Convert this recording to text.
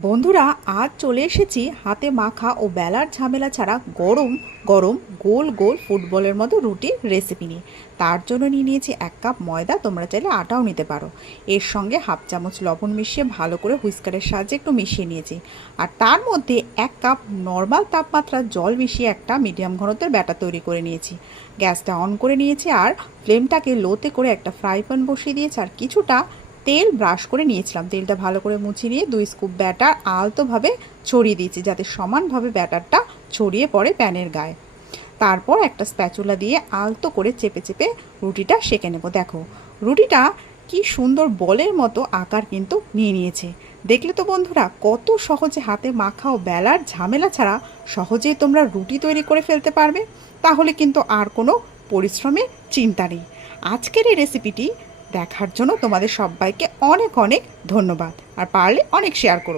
বন্ধুরা, আজ চলে এসেছি হাতে মাখা ও বেলার ঝামেলা ছাড়া গরম গরম গোল গোল ফুটবলের মতো রুটির রেসিপি নিয়ে। তার জন্য নিয়ে নিয়েছি 1 কাপ ময়দা, তোমরা চাইলে আটাও নিতে পারো। এর সঙ্গে হাফ চামচ লবণ মিশিয়ে ভালো করে হুইস্কারের সাহায্যে একটু মিশিয়ে নিয়েছি। আর তার মধ্যে 1 কাপ নর্মাল তাপমাত্রার জল মিশিয়ে একটা মিডিয়াম ঘনত্বের ব্যাটার তৈরি করে নিয়েছি। গ্যাসটা অন করে নিয়েছি আর ফ্লেমটাকে লোতে করে একটা ফ্রাই প্যান বসিয়ে দিয়েছি। আর কিছুটা তেল ব্রাশ করে নিয়েছিলাম, তেলটা ভালো করে মুছে নিয়ে 2 স্কুপ ব্যাটার আলতোভাবে ছড়িয়ে দিয়েছি যাতে সমানভাবে ব্যাটারটা ছড়িয়ে পড়ে প্যানের গায়ে। তারপর একটা স্প্যাচুলা দিয়ে আলতো করে চেপে চেপে রুটিটা সেঁকে নেব। দেখো, রুটিটা কি সুন্দর বলের মতো আকার কিন্তু নিয়ে নিয়েছে। দেখলে তো বন্ধুরা, কত সহজে হাতে মাখা ও বেলার ঝামেলা ছাড়া সহজেই তোমরা রুটি তৈরি করে ফেলতে পারবে। তাহলে কিন্তু আর কোনো পরিশ্রমের চিন্তা নেই। আজকের এই রেসিপিটি দেখার জন্য তোমাদের সবাইকে অনেক অনেক ধন্যবাদ। আর পারলে অনেক শেয়ার করো।